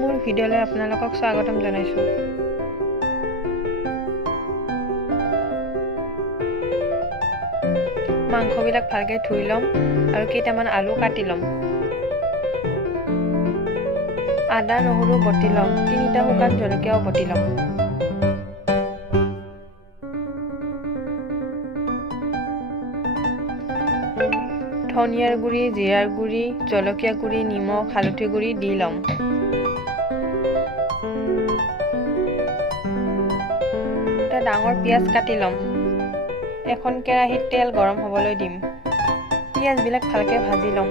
মোৰ ভিডিঅ'লৈ আপোনালোকক স্বাগতম জনাইছোঁ। মাংসবিলাক ভালকৈ ধুই ল'ম আৰু কেইটামান আলু কাটি ল'ম। আদা নহৰু বটি ল'ম, 3টা শুকান জলকীয়াও বটি ল'ম। ধনিয়াৰ গুড়ি, জিৰাৰ গুড়ি, জলকীয়া গুড়ি, নিমখ, হালধি গুড়ি দি ল'ম। এটা ডাঙৰ পিঁয়াজ কাটি ল'ম। এখন কেৰাহীত তেল গৰম হ'বলৈ দিম। পিঁয়াজবিলাক ভালকৈ ভাজি ল'ম।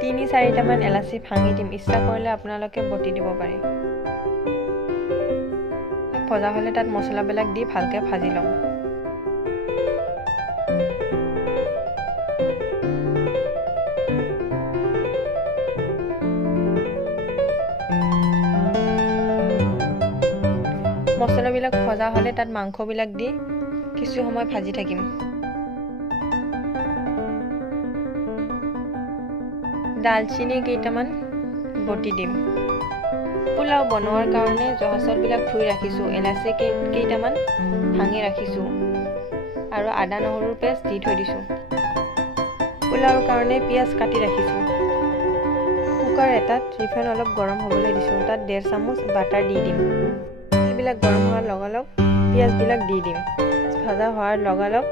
তিনি 4টামান এলাচি ভাঙি দিম, ইচ্ছা কৰিলে আপোনালোকে বটি দিব পাৰে। ভজা হ'লে তাত মছলাবিলাক দি ভালকৈ ভাজি ল'ম। মছলাবিলাক ভজা হ'লে তাত মাংসবিলাক দি কিছু সময় ভাজি থাকিম। দালচিনি কেইটামান বটি দিম। পোলাও বনোৱাৰ কাৰণে জহা চাউলবিলাক ধুই ৰাখিছোঁ, এলাচি কেইটামান ভাঙি ৰাখিছোঁ আৰু আদা নহৰুৰ পেষ্ট দি থৈ দিছোঁ। পোলাওৰ কাৰণে পিঁয়াজ কাটি ৰাখিছোঁ। কুকাৰ এটাত ৰিফাইন অলপ গৰম হ'বলৈ দিছোঁ, তাত 1.5 চামুচ বাটাৰ দি দিম। এইবিলাক গৰম হোৱাৰ লগালগ পিঁয়াজবিলাক দি দিম। ভাজা হোৱাৰ লগালগ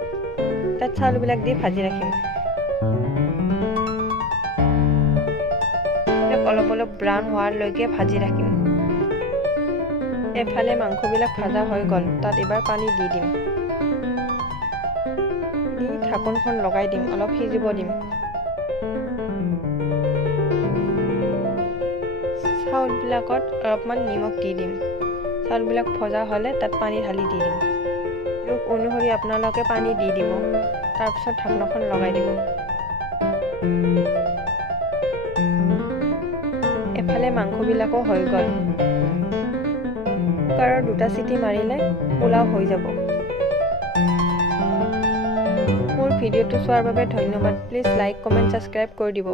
তাত চাউলবিলাক দি ভাজি ৰাখিম। অলপ অলপ ব্ৰাউন হোৱালৈকে ভাজি ৰাখিম। এফালে মাংসবিলাক ভাজা হৈ গ'ল, তাত এবাৰ পানী দি দিম। ঢাকনখন লগাই দিম, অলপ সিজিব দিম। চাউলবিলাকত অলপমান নিমখ দি দিম। চাউলবিলাক ভজা হ'লে তাত পানী ঢালি দি দিম। জোখ অনুসৰি আপোনালোকে পানী দি দিব। তাৰপিছত ঢাকনখন লগাই দিব। এফালে মাংসবিলাকো হৈ গ'ল। কুকাৰৰ 2টা চিটি মাৰিলে পোলাও হৈ যাব। মোৰ ভিডিঅ'টো চোৱাৰ বাবে ধন্যবাদ। প্লিজ লাইক, কমেণ্ট, ছাবস্ক্ৰাইব কৰি দিব।